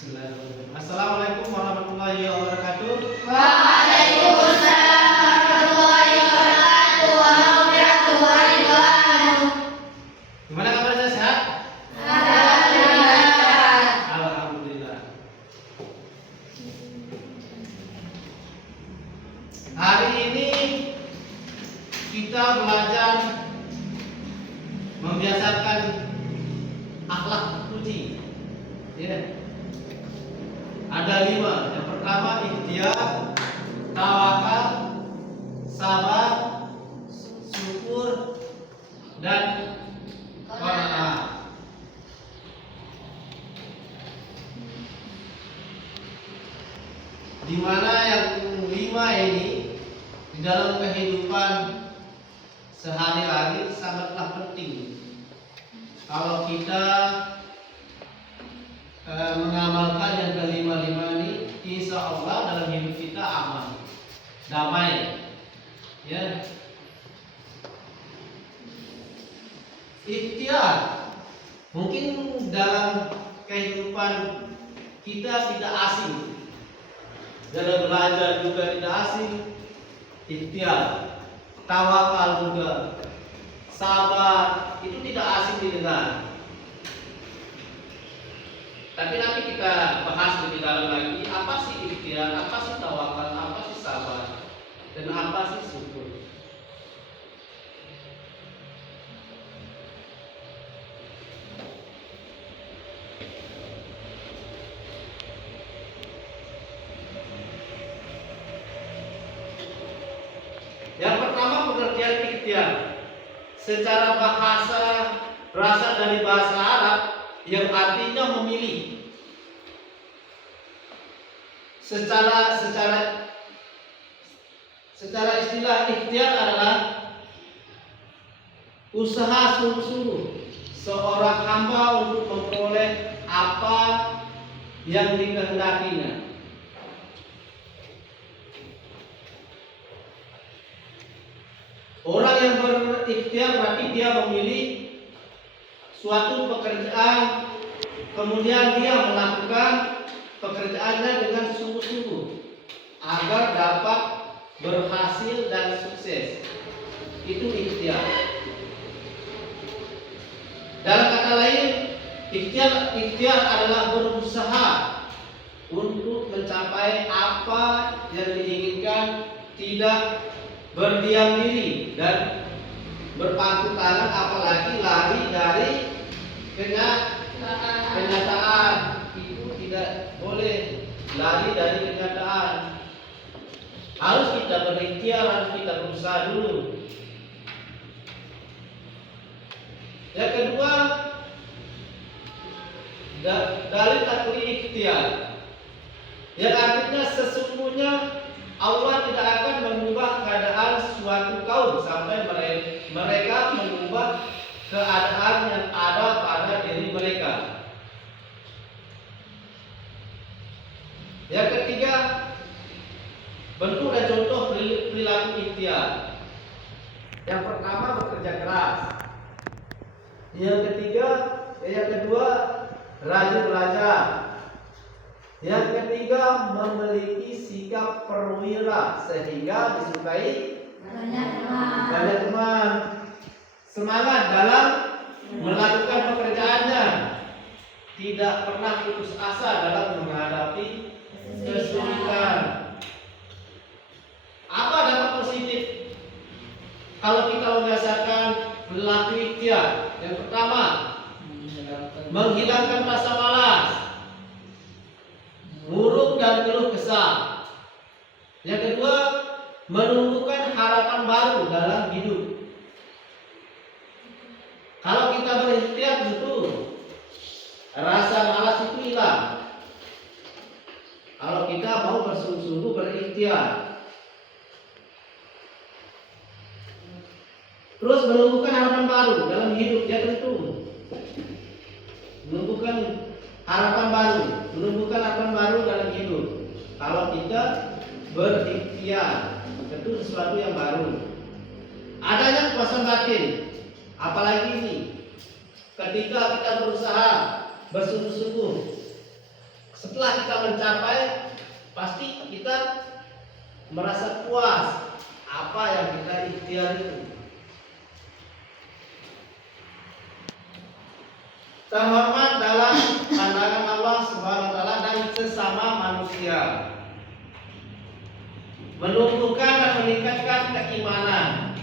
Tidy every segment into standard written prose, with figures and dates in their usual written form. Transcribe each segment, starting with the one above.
Bismillahirrahmanirrahim. Assalamualaikum warahmatullahi wabarakatuh. Waalaikumsalam warahmatullahi wabarakatuh. Warahmatullahi wabarakatuh. Gimana kabarnya, sehat? Alhamdulillah. Alhamdulillah. Hari ini kita belajar membiasakan akhlak puji. Ya. Ada 5. Yang pertama ikhtiar, tawakal, sabar, syukur, dan qanaah. Di mana yang 5 ini di dalam kehidupan sehari-hari sangatlah penting. Kalau kita mengamalkan yang kelima-lima ini, insya Allah dalam hidup kita aman, damai, ya. Ikhtiar, mungkin dalam kehidupan kita tidak asing, dalam belajar juga tidak asing. Ikhtiar, tawakal juga, sabar itu tidak asing didengar. Tapi nanti kita bahas lebih dalam lagi, apa sih ikhtiar, apa sih tawakal, apa sih sabar, dan apa sih syukur. Yang pertama pengertian ikhtiar. Secara bahasa berasal dari bahasa Arab yang artinya memilih. Secara istilah ikhtiar adalah usaha sungguh-sungguh seorang hamba untuk memperoleh apa yang dikehendakinya. Orang yang berikhtiar berarti dia memilih suatu pekerjaan, kemudian dia melakukan pekerjaannya dengan sungguh-sungguh agar dapat berhasil dan sukses. Itu ikhtiar. Dalam kata lain, ikhtiar adalah berusaha untuk mencapai apa yang diinginkan, tidak berdiam diri dan berpangku tangan, apalagi lari dari kenyataan. Itu tidak boleh, lari dari kenyataan. Harus kita berikhtiar, harus kita berusaha dulu. Yang kedua, dalil takdir ikhtiar, yang artinya sesungguhnya Allah tidak akan mengubah keadaan suatu kaum sampai mereka mengubah keadaan yang ada pada diri mereka. Yang ketiga, bentuk dan contoh perilaku ikhtiar. Yang pertama bekerja keras. Yang kedua rajin belajar. Yang ketiga memiliki sikap perwira sehingga disukai banyak teman. Semangat dalam melakukan pekerjaannya, tidak pernah putus asa dalam menghadapi kesulitan. Apa dampak positif kalau kita membiasakan perilaku ikhtiar? Yang pertama, menghilangkan rasa malas, murung dan keluh kesah. Yang kedua, menumbuhkan harapan baru dalam hidup. Kalau kita berikhtiar tentu rasa malas itu hilang. Kalau kita mau bersungguh-sungguh berikhtiar. Terus menumbuhkan harapan baru dalam hidup, ya tentu. Menumbuhkan harapan baru dalam hidup. Kalau kita berikhtiar, tentu sesuatu yang baru. Adanya kepuasan batin, apalagi ini ketika kita berusaha bersungguh-sungguh Setelah kita mencapai, pasti kita merasa puas apa yang kita ikhtiar itu. Terhormat dalam pandangan Allah Subhanahu wa taala dan sesama manusia. Menumbuhkan dan meningkatkan keimanan.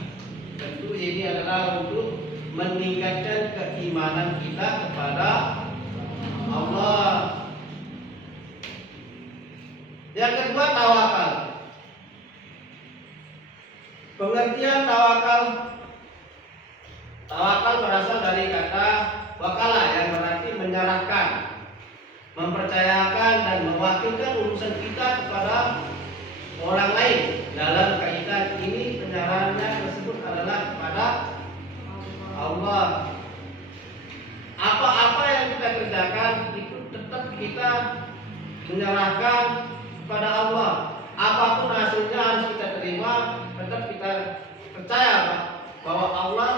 Tentu ini adalah untuk meningkatkan keimanan kita kepada Allah. Yang kedua, tawakal. Pengertian tawakal. Tawakal berasal dari kata wakala yang berarti menyerahkan, mempercayakan dan mewakilkan urusan kita kepada orang lain. Dalam kaitan ini penyerahannya tersebut adalah kepada Allah. Apa-apa yang kita kerjakan itu tetap kita menyerahkan kepada Allah. Apapun hasilnya harus kita terima, tetap kita percaya bahwa Allah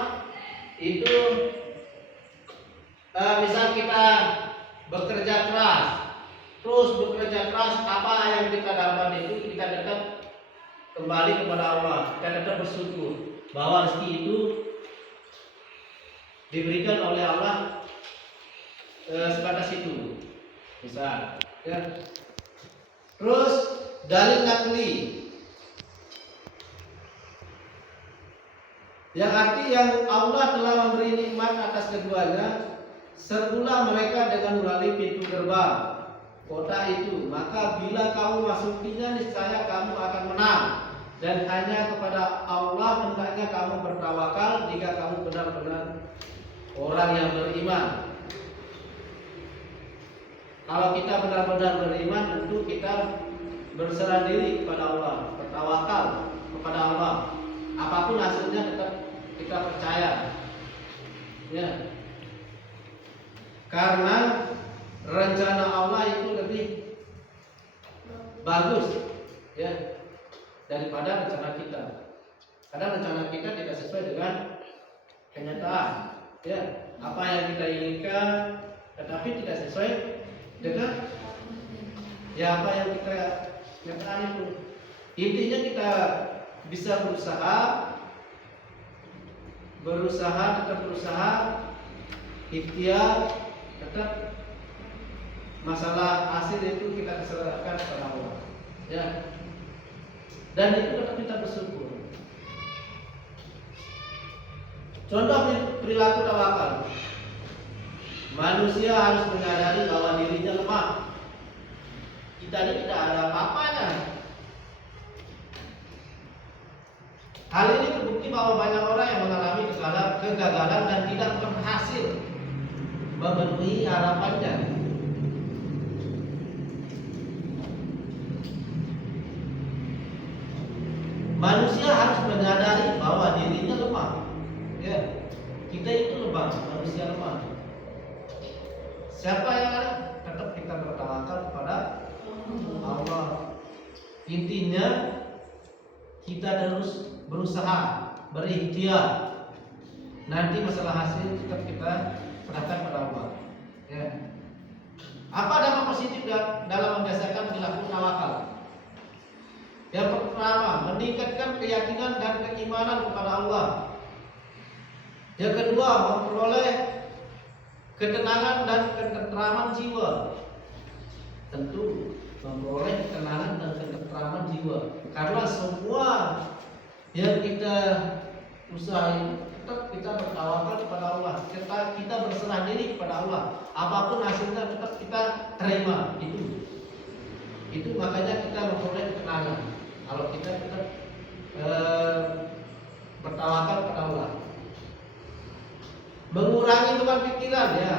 itu misal kita bekerja keras, terus bekerja keras, apa yang kita dapat itu kita tetap kembali kepada Allah, kita tetap bersyukur bahwa rezeki itu diberikan oleh Allah sebatas itu, misal ya. Terus dalil nakli, yang arti yang Allah telah memberi nikmat atas keduanya, serbulah mereka dengan melalui pintu gerbang kota itu, maka bila kamu masukinya niscaya kamu akan menang, dan hanya kepada Allah hendaknya kamu bertawakal jika kamu benar-benar orang yang beriman. Kalau kita benar-benar beriman, tentu kita berserah diri kepada Allah, bertawakal kepada Allah. Apapun hasilnya tetap kita percaya. Ya. Karena rencana Allah itu lebih bagus ya daripada rencana kita. Karena rencana kita tidak sesuai dengan kenyataan. Ya, apa yang kita inginkan tetapi tidak sesuai dengan ya apa yang kita nyatakan itu. Intinya kita bisa tetap berusaha, ikhtiar, tetap masalah hasil itu kita serahkan kepada Allah. Ya. Dan itu tetap kita bersyukur. Contoh perilaku tawakal. Manusia harus menyadari bahwa dirinya lemah. Kita ini tidak ada apa-apanya. Hal ini terbukti bahwa banyak orang yang mengalami kegagalan dan tidak berhasil memenuhi harapannya. Manusia harus menyadari bahwa dirinya lemah. Ya, kita itu lemah, manusia lemah. Siapa yang ada? Tetap kita bertawakal kepada Allah. Intinya kita terus berusaha, berikhtiar. Nanti masalah hasil tetap kita serahkan pada Allah. Ya. Apa dampak positif dalam membiasakan perilaku tawakal? Yang pertama, meningkatkan keyakinan dan keimanan kepada Allah. Yang kedua, memperoleh ketenangan dan ketentraman jiwa. Tentu memperoleh ketenangan dan ketentraman jiwa. Karena semua yang kita usahakan tetap kita bertawakal kepada Allah. Kita berserah diri kepada Allah. Apapun hasilnya tetap kita terima. Itu makanya kita memperoleh ketenangan. Kalau kita tetap bertawakal kepada Allah. Mengurangi beban pikiran ya.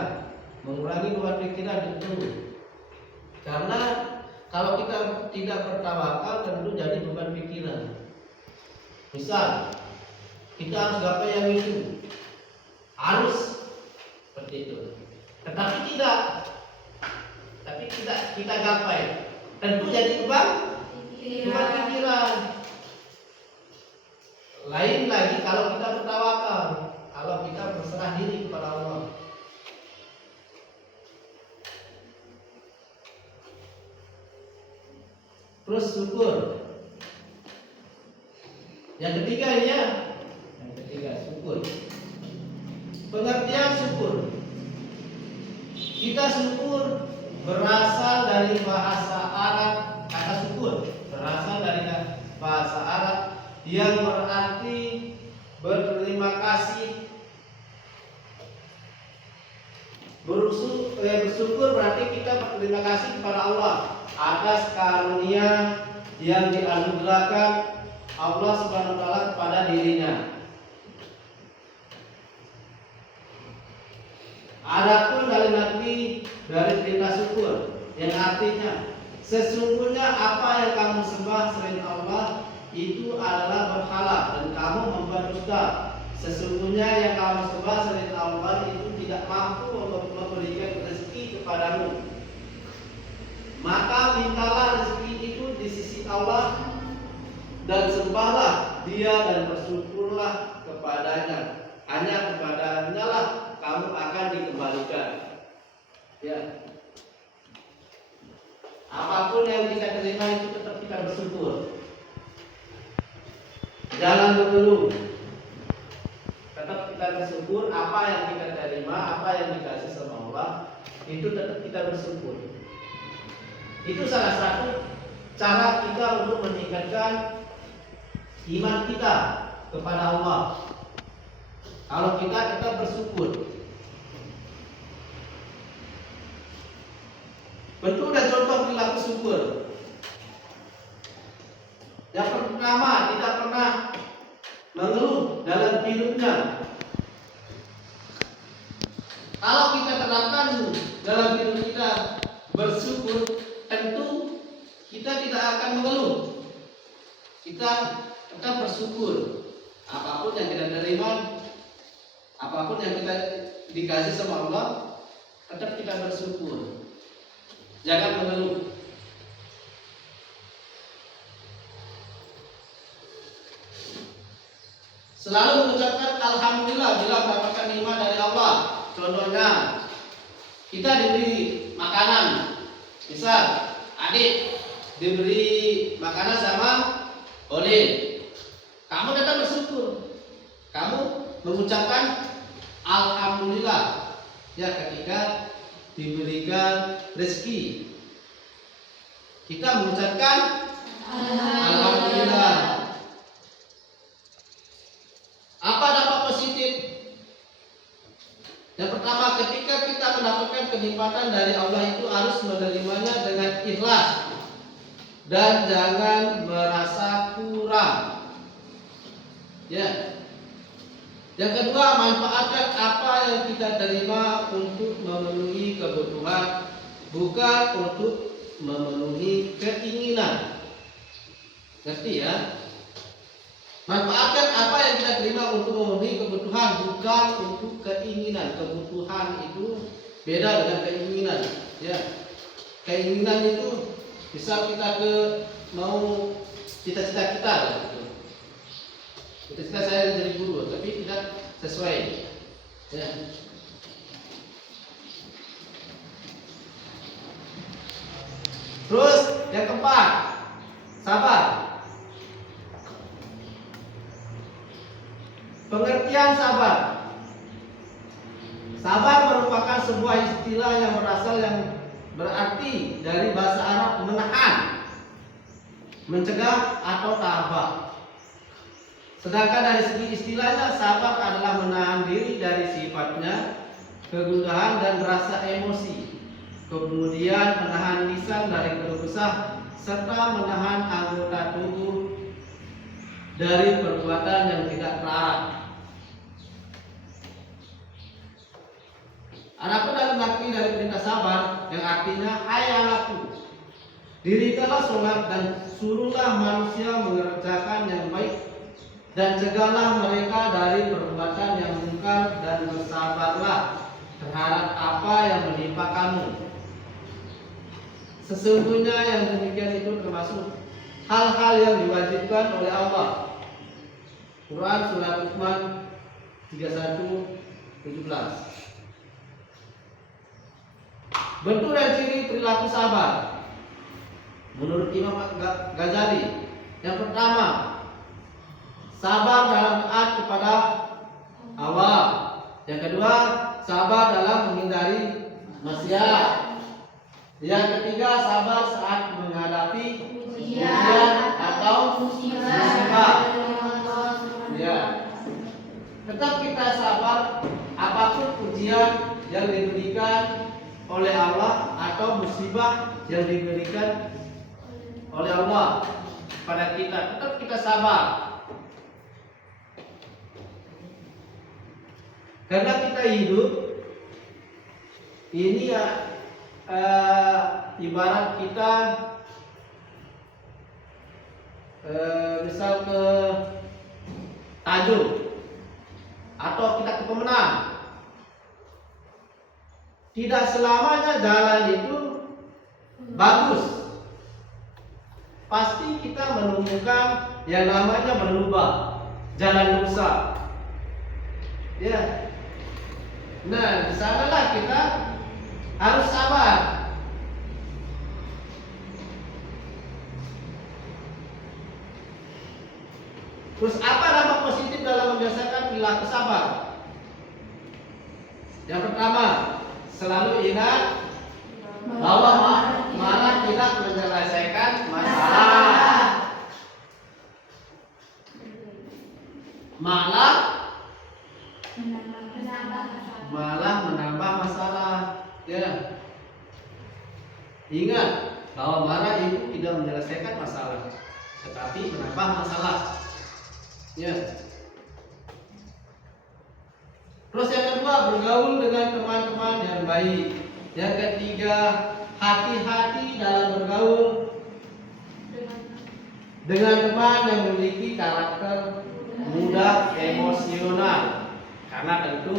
Mengurangi beban pikiran tentu. Karena kalau kita tidak bertawakal tentu jadi beban pikiran. Misal kita harus gapai yang itu, harus seperti itu. Tetapi tidak kita gapai, tentu jadi beban pikiran. Lain lagi kalau kita bertawakal, kalau kita berserah diri kepada Allah. terus syukur. Yang ketiga ini ya, yang ketiga syukur. Pengertian syukur. Kita syukur berasal dari bahasa Arab, kata syukur berasal dari bahasa Arab yang berarti berterima kasih. Bersyukur berarti kita berterima kasih kepada Allah atas karunia yang dianugerahkan Allah Subhanahu wa taala kepada dirinya. Adapun dalil Nabi dari perintah syukur yang artinya sesungguhnya apa yang kamu sembah selain Allah itu adalah berhala dan kamu membuat dusta. Sesungguhnya yang kamu sembah selain Allah itu tidak mampu memberikan rezeki kepadamu. Maka mintalah rezeki itu di sisi Allah dan sembahlah Dia dan bersyukurlah kepadanya. Hanya kepadanya lah kamu akan dikembalikan. Ya. Apapun yang kita terima itu tetap kita bersyukur. Jangan mengeluh. Tetap kita bersyukur apa yang kita terima, apa yang dikasih sama Allah, itu tetap kita bersyukur. Itu salah satu cara kita untuk meningkatkan iman kita kepada Allah. Kalau kita tetap bersyukur. Bentuk dan contoh perilaku syukur. Yang pertama, tidak pernah mengeluh dalam hidupnya. Kalau kita terapkan dalam hidup kita bersyukur, tentu kita tidak akan mengeluh. Kita tetap bersyukur. Apapun yang kita terima, apapun yang kita dikasih sama Allah, tetap kita bersyukur. Jangan mengeluh. Selalu mengucapkan alhamdulillah bila mendapatkan nikmat dari Allah. Contohnya, kita diberi makanan. Misal, adik diberi makanan sama Oleh. Kamu tetap bersyukur. Kamu mengucapkan alhamdulillah ya ketika diberikan rezeki. Kita mengucapkan alhamdulillah. Apa dampak positif? Yang pertama, ketika kita mendapatkan kenikmatan dari Allah itu harus menerimanya dengan ikhlas dan jangan merasa kurang. Ya. Yang kedua, manfaatkan apa yang kita terima untuk memenuhi kebutuhan, bukan untuk memenuhi keinginan. Ngerti ya? Manfaatkan apa yang kita terima untuk memenuhi kebutuhan, bukan untuk keinginan. Kebutuhan itu beda dengan keinginan. Ya, keinginan itu misal kita mau cita-cita kita, gitu. Cita-cita saya jadi guru, tapi tidak sesuai. Ya. Terus yang keempat, sabar. Pengertian sabar. Sabar merupakan sebuah istilah yang berarti dari bahasa Arab menahan, mencegah atau tabah. Sedangkan dari segi istilahnya, sabar adalah menahan diri dari sifatnya, kegundahan dan rasa emosi. Kemudian menahan lisan dari keluh kesah serta menahan anggota tubuh dari perbuatan yang tidak terlarang. Adapun dalam arti dari perintah sabar yang artinya hai anakku, dirikanlah sholat dan suruhlah manusia mengerjakan yang baik dan cegahlah mereka dari perbuatan yang mungkar dan bersabarlah terhadap apa yang menimpa kamu. Sesungguhnya yang demikian itu termasuk hal-hal yang diwajibkan oleh Allah. Quran Surat Luqman 31:17. Bentuk dan ciri perilaku sabar. menurut Imam Ghazali. Yang pertama, sabar dalam taat kepada Allah. Yang kedua, sabar dalam menghindari maksiat. Yang ketiga, sabar saat menghadapi ujian atau musibah. Ya. Tetap kita sabar apapun ujian yang diberikan oleh Allah atau musibah yang diberikan oleh Allah pada kita, tetap kita sabar. Karena kita hidup ini ya ibarat kita misal ke Tanjung atau kita ke Pemenang. Tidak selamanya jalan itu bagus. Pasti kita menemukan yang namanya berlubang, jalan rusak. Ya. Nah, di sanalah kita harus sabar. Terus apa dampak positif dalam membiasakan perilaku sabar? Yang pertama, selalu ingat bahwa marah tidak menyelesaikan masalah, malah menambah masalah. Ya, ingat bahwa marah itu tidak menyelesaikan masalah, tetapi menambah masalah. Ya. Terus yang kedua, bergaul dengan teman-teman yang baik. Yang ketiga, hati-hati dalam bergaul dengan teman yang memiliki karakter mudah emosional, karena tentu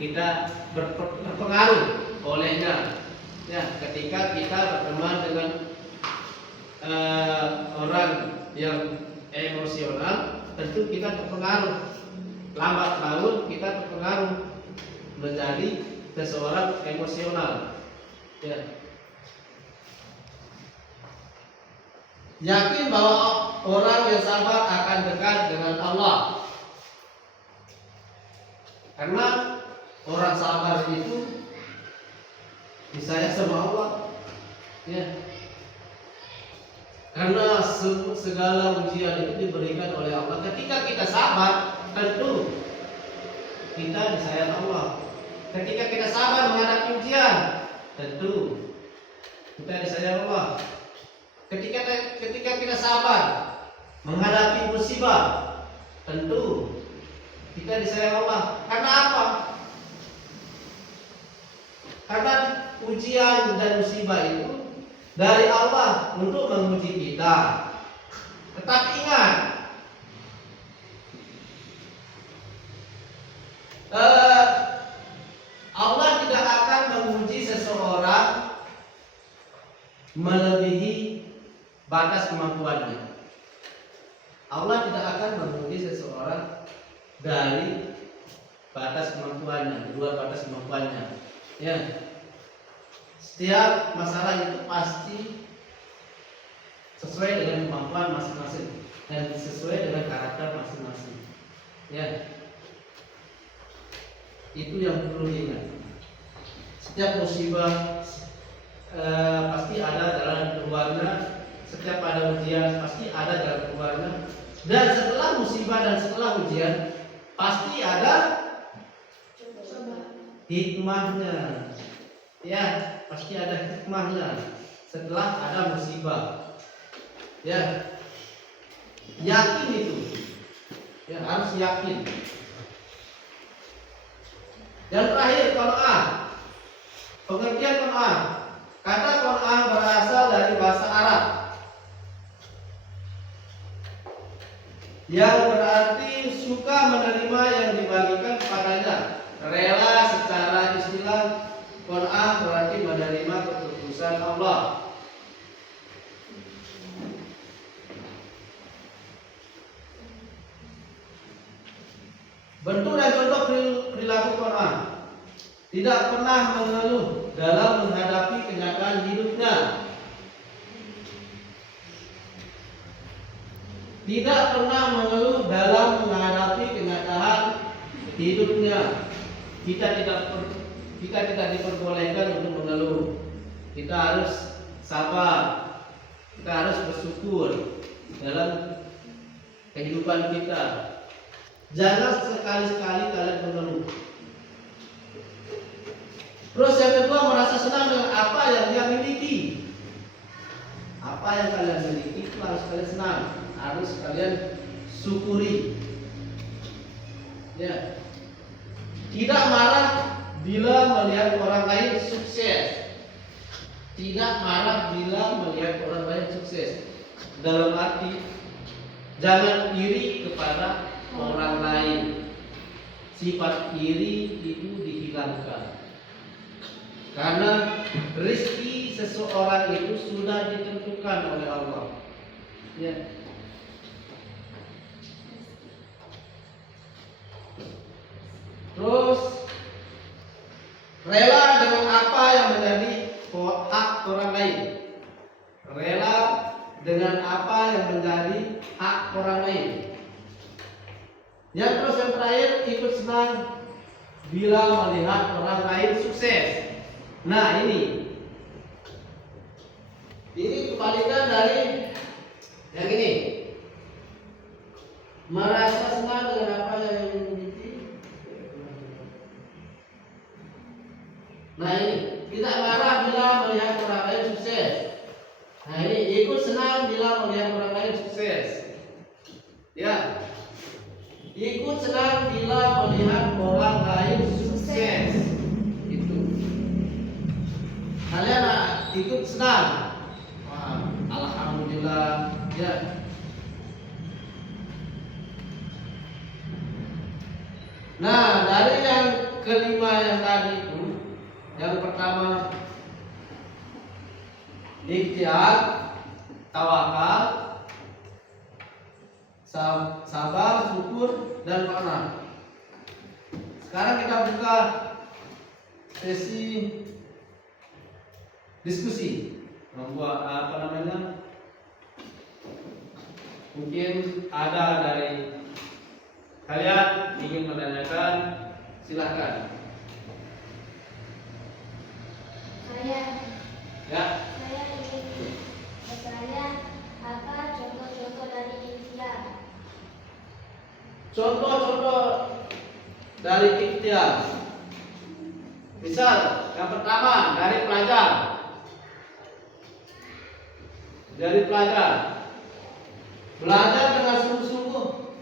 kita berpengaruh olehnya. Ya, ketika kita berteman dengan orang yang emosional, tentu kita terpengaruh. Lambat laun kita terpengaruh menjadi seseorang emosional. Ya. Yakin bahwa orang yang sabar akan dekat dengan Allah. Karena orang sabar itu disayang sama Allah. Ya. Karena segala ujian itu diberikan oleh Allah. Ketika kita sabar, tentu kita disayang Allah. Ketika kita sabar menghadapi ujian, tentu kita disayang Allah. Ketika kita sabar menghadapi musibah, tentu kita disayang Allah. Karena apa? Karena ujian dan musibah itu dari Allah untuk menguji kita. Tetapi ingat, Allah tidak akan menguji seseorang melebihi batas kemampuannya. Allah tidak akan menguji seseorang dari batas kemampuannya, di luar batas kemampuannya. Ya. Setiap masalah itu pasti sesuai dengan kemampuan masing-masing dan sesuai dengan karakter masing-masing. Ya. Itu yang perlu diingat. Setiap musibah pasti ada jalan keluarnya. Setiap ada ujian pasti ada jalan keluarnya. Dan setelah musibah dan setelah ujian pasti ada hikmahnya. Ya, pasti ada hikmahnya setelah ada musibah. Ya, yakin itu. Ya, harus yakin. Yang terakhir, qanaah. Pengertian qanaah. Kata qanaah berasal dari bahasa Arab yang berarti suka menerima yang dibagikan kepadanya. Rela secara istilah, qanaah berarti menerima keputusan Allah. Bentuk dan contoh perilaku qanaah. Tidak pernah mengeluh dalam menghadapi kenyataan hidupnya. tidak pernah mengeluh dalam menghadapi kenyataan hidupnya. Kita tidak diperbolehkan untuk mengeluh. Kita harus sabar. Kita harus bersyukur dalam kehidupan kita. Jangan sekali-sekali kalian mengeluh. Terus yang kedua, merasa senang dengan apa yang dia miliki. Apa yang kalian miliki itu harus kalian senang, harus kalian syukuri. Ya. Tidak marah bila melihat orang lain sukses. Tidak marah bila melihat orang lain sukses. Dalam arti jangan iri kepada orang lain. Sifat iri itu dihilangkan. Karena rezeki seseorang itu sudah ditentukan oleh Allah. Ya. Terus rela dengan apa yang menjadi hak orang lain. Rela dengan apa yang menjadi hak orang lain. Yang terakhir, ikut senang bila melihat orang lain sukses. Nah, ini kebalikan dari yang ini. Merasa senang dengan apa yang dimiliki. Nah, ini tidak marah bila melihat orang lain sukses. Nah, ini ikut senang bila melihat orang lain sukses. Ya, ikut senang bila melihat orang lain sukses. Itu kalian ikut senang. Wah, alhamdulillah. Ya. Nah, dari yang kelima yang tadi itu, yang pertama ikhtiar, tawakal, sabar, syukur, dan pernah. Sekarang kita buka sesi diskusi. Membuat mungkin ada dari kalian ingin menanyakan, silakan. Saya ingin bertanya apa contoh-contoh dari ikhtiar. Contoh-contoh dari ikhtiar. Misal, yang pertama dari pelajar. Belajar dengan sungguh-sungguh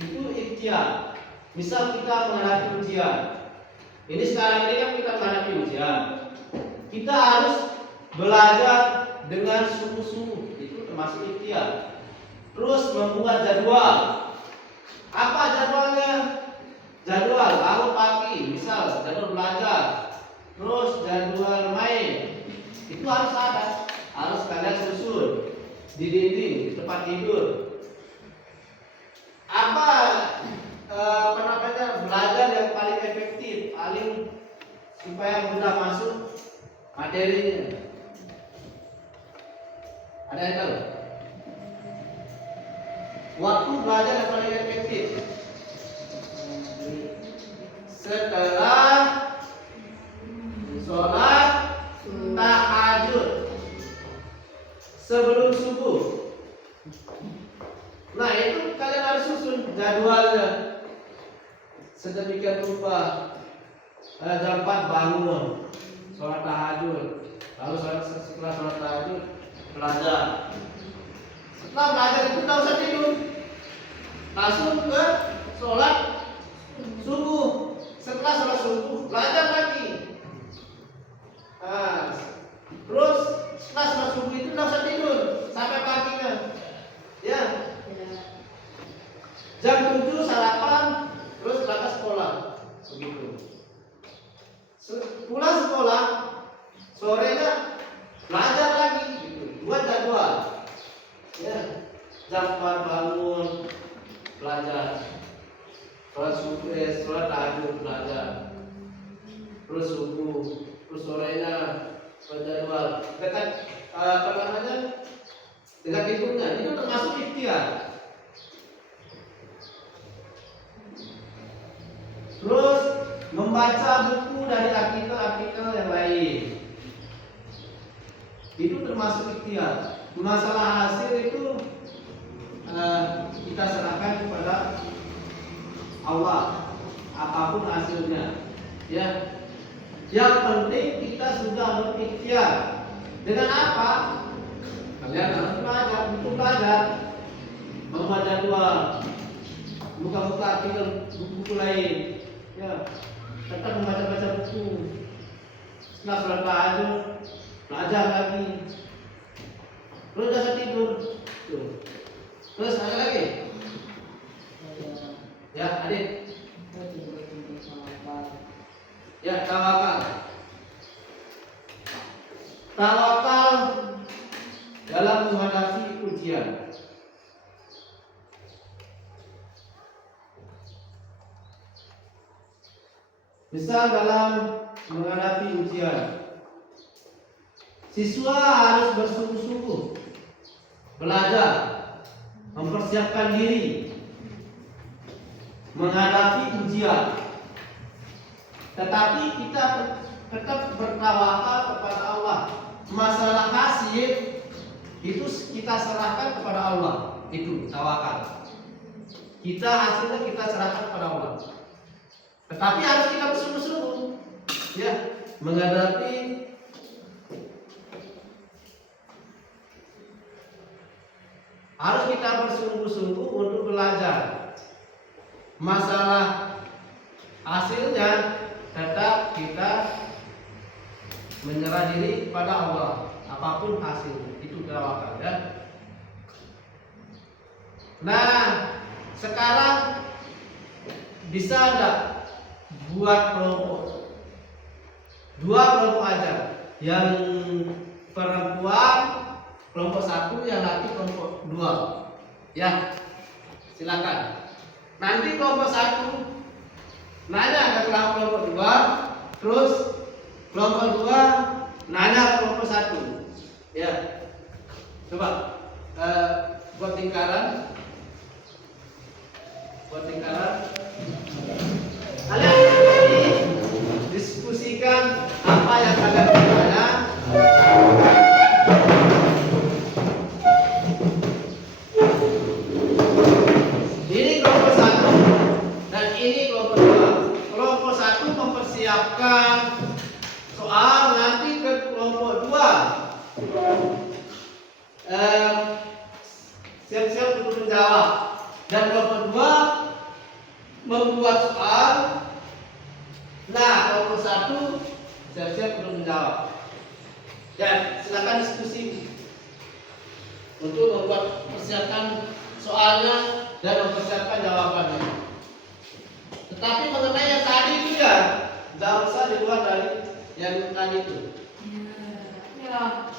itu ikhtiar. Misal kita menghadapi ujian. Ini sekarang ini kan kita menghadapi ujian. Kita harus belajar dengan sungguh-sungguh. Itu termasuk ikhtiar. Terus membuat jadwal. Apa jadwalnya? Jadwal bangun pagi, misal jadwal belajar. Terus jadwal main. Itu harus ada. Harus kalian susun di dinding, di tempat tidur. Apa belajar yang paling efektif, paling supaya mudah masuk materinya? Ada yang tahu? Waktu belajar yang paling efektif setelah sholat tahajud, sebelum subuh. Nah, itu kalian harus susun jadwalnya sedemikian rupa. Jam 4 bangun, sholat tahajud, lalu setelah sholat tahajud belajar. Setelah belajar itu tidak usah tidur, langsung ke sholat subuh. Setelah sholat subuh belajar lagi. Nah, terus setelah sholat subuh itu tidak usah tidur sampai paginya. Ya. Jam 7 sarapan, terus berangkat sekolah. Begitu. Pulang sekolah, sorenya belajar lagi. Gitu. Buat jadwal. Ya. Jam 4 bangun, belajar. Sholat subuh, sholat tahajud, belajar. Terus subuh, terus sorenya buat jadwal. Dekat dengan hitungan, itu termasuk ikhtiar. Terus membaca buku dari artikel-artikel yang lain, itu termasuk ikhtiar. Masalah hasil itu kita serahkan kepada Allah, apapun hasilnya. Ya, yang penting kita sudah berikhtiar. Dengan apa? Kalian harus belajar, butuh belajar, membaca jadwal, buka-buka artikel buku-buku lain. Ya, tetap membaca-baca buku. Setelah sholat tahajud, belajar lagi. Terus udah tidur. Tuh. Terus ada lagi? Ya, adik. Ya, tawakal. Tawakal dalam menghadapi ujian. Misal dalam menghadapi ujian, siswa harus bersungguh-sungguh belajar, mempersiapkan diri menghadapi ujian. Tetapi kita tetap bertawakal kepada Allah. Masalah hasil itu kita serahkan kepada Allah. Itu tawakal. Kita hasilnya kita serahkan kepada Allah. Tetapi harus kita bersungguh-sungguh, ya, menghadapi harus kita bersungguh-sungguh untuk belajar. Masalah hasilnya tetap kita menyerah diri kepada Allah, apapun hasil itu tawakal, ya. Nah, sekarang bisa ada buat kelompok, dua kelompok aja, yang perempuan kelompok 1, yang laki kelompok 2, ya, silakan. Nanti kelompok 1 nanya ke kelompok 2, terus kelompok 2 nanya kelompok 1, ya. Coba buat lingkaran. Kalian diskusikan apa yang kalian tanya. Ini kelompok 1 dan ini kelompok 2. Kelompok 1 mempersiapkan soal, nanti ke kelompok 2 siap-siap untuk menjawab, dan kelompok 2 membuat soal. Nah, kelompok 1 siap-siap untuk menjawab. Ya, silakan diskusi untuk membuat persiapan soalnya dan mempersiapkan jawabannya. Tetapi mengenai yang tadi itu, ya, tidak usah di luar dari yang tadi itu. Ya.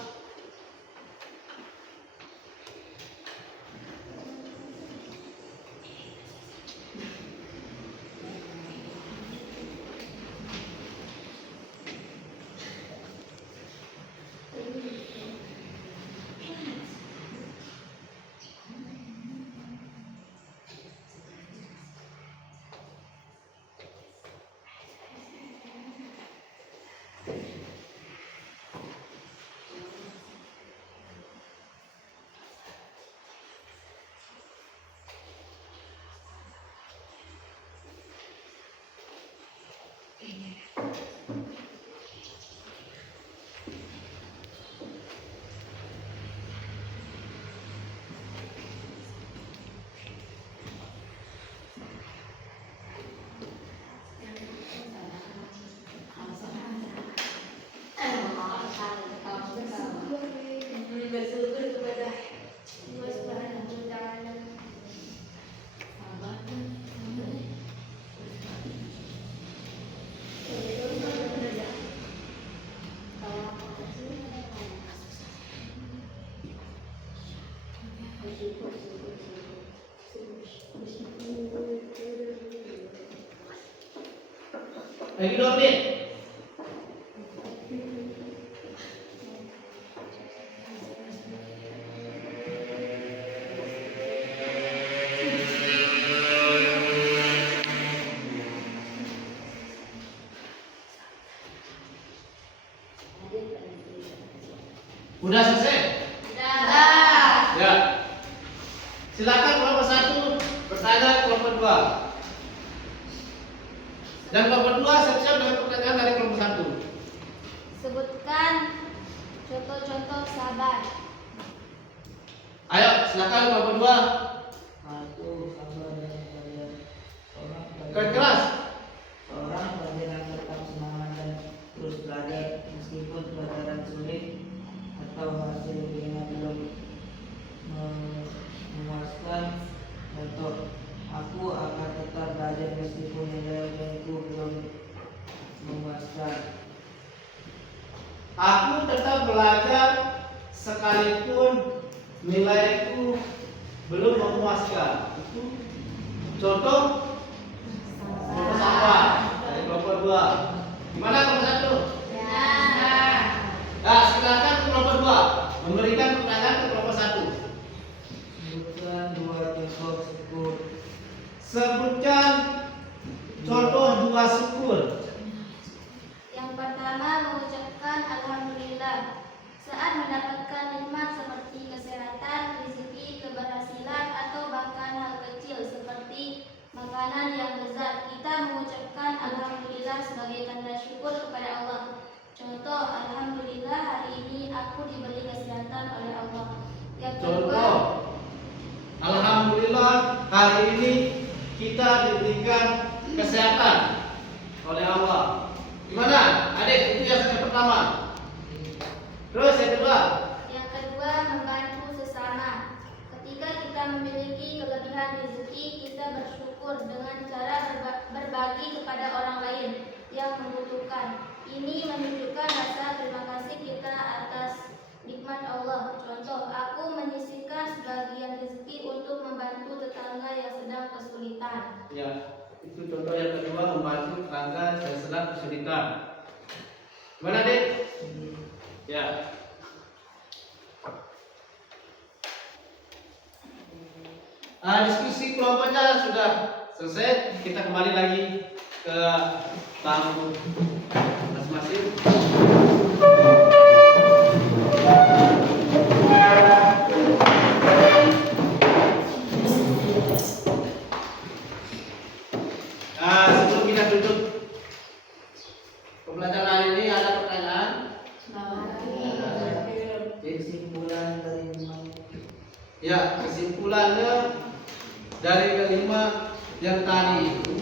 Lagi 2 menit. Udah selesai? Sudah. Ya. Silakan kelompok 1 bertanya ke kelompok 2. Dan kelompok 2 siap-siap dengan pertanyaan dari kelompok 1. Sebutkan contoh-contoh sabar. Ayo, silakan kelompok 2. Satu, sabar dan pelajar. Keras. Seorang pelajar yang tetap semangat dan terus belajar meskipun pelajaran sulit atau hasil ujiannya belum memuaskan. Contoh, aku akan tetap belajar meskipun nilai ujianku belum memuaskan. Aku tetap belajar sekalipun nilaiku belum memuaskan. Itu contoh sabar dari kelompok 2. Gimana kelompok 1? Ya. Nah, silakan kelompok 2 memberikan pertanyaan ke kelompok 1. Sebutkan dua contoh syukur. Sebutkan contoh 2 syukur. Yang pertama, mengucapkan alhamdulillah saat mendapatkan nikmat seperti kesehatan, rezeki, keberhasilan, atau bahkan hal kecil seperti makanan yang lezat. Kita mengucapkan alhamdulillah sebagai tanda syukur kepada Allah. Contoh, alhamdulillah hari ini aku diberi kesehatan oleh Allah. Yang kedua, Contoh, alhamdulillah hari ini kita diberikan kesehatan oleh Allah. Gimana? Adik, itu yang pertama. Terus yang kedua. Yang kedua, membantu sesama. Ketika kita memiliki kelebihan rezeki, kita bersyukur dengan cara berbagi kepada orang lain yang membutuhkan. Ini menunjukkan rasa terima kasih kita atas nikmat Allah. Contoh, aku menyisihkan sebagian rezeki untuk membantu tetangga yang sedang kesulitan. Ya, itu contoh yang kedua, membantu tetangga yang sedang kesulitan. Gimana, Dik? Ya. Diskusi kelompoknya sudah selesai. Kita kembali lagi ke bangku masing-masing. Sebelum kita duduk pembelajaran hari ini, ada pertanyaan? Kesimpulan dari Ya, kesimpulannya dari kelima yang tadi itu,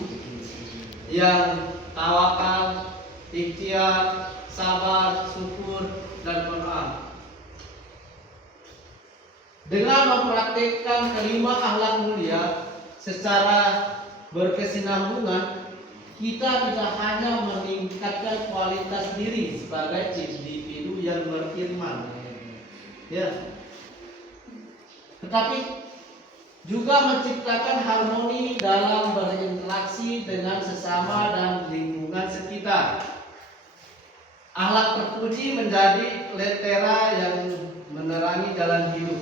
yang tawakal, ikhtiar, sabar, syukur, dan qanaah. Dengan mempraktikkan kelima akhlak mulia secara berkesinambungan, kita tidak hanya meningkatkan kualitas diri sebagai individu yang beriman, ya, tetapi juga menciptakan harmoni dalam berinteraksi dengan sesama dan lingkungan sekitar. Akhlak terpuji menjadi lentera yang menerangi jalan hidup,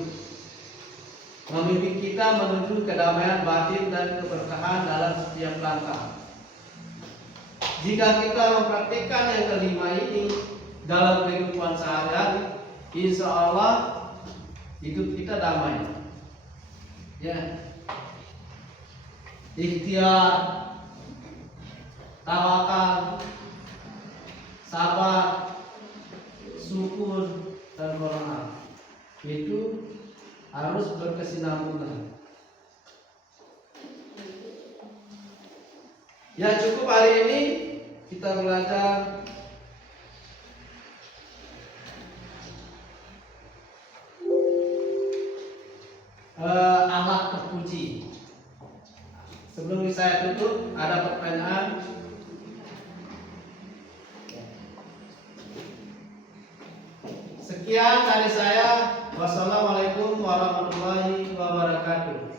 membimbing kita menuju kedamaian batin dan keberkahan dalam setiap langkah. Jika kita mempraktikkan yang kelima ini dalam kehidupan sehari-hari, insya Allah hidup kita damai. Ya, ikhtiar, tawakal, sabar, syukur, dan qanaah itu harus berkesinambungan. Ya, cukup hari ini kita belajar akhlak terpuji. Sebelum saya tutup, ada pertanyaan? Sekian dari saya. Wassalamualaikum warahmatullahi wabarakatuh.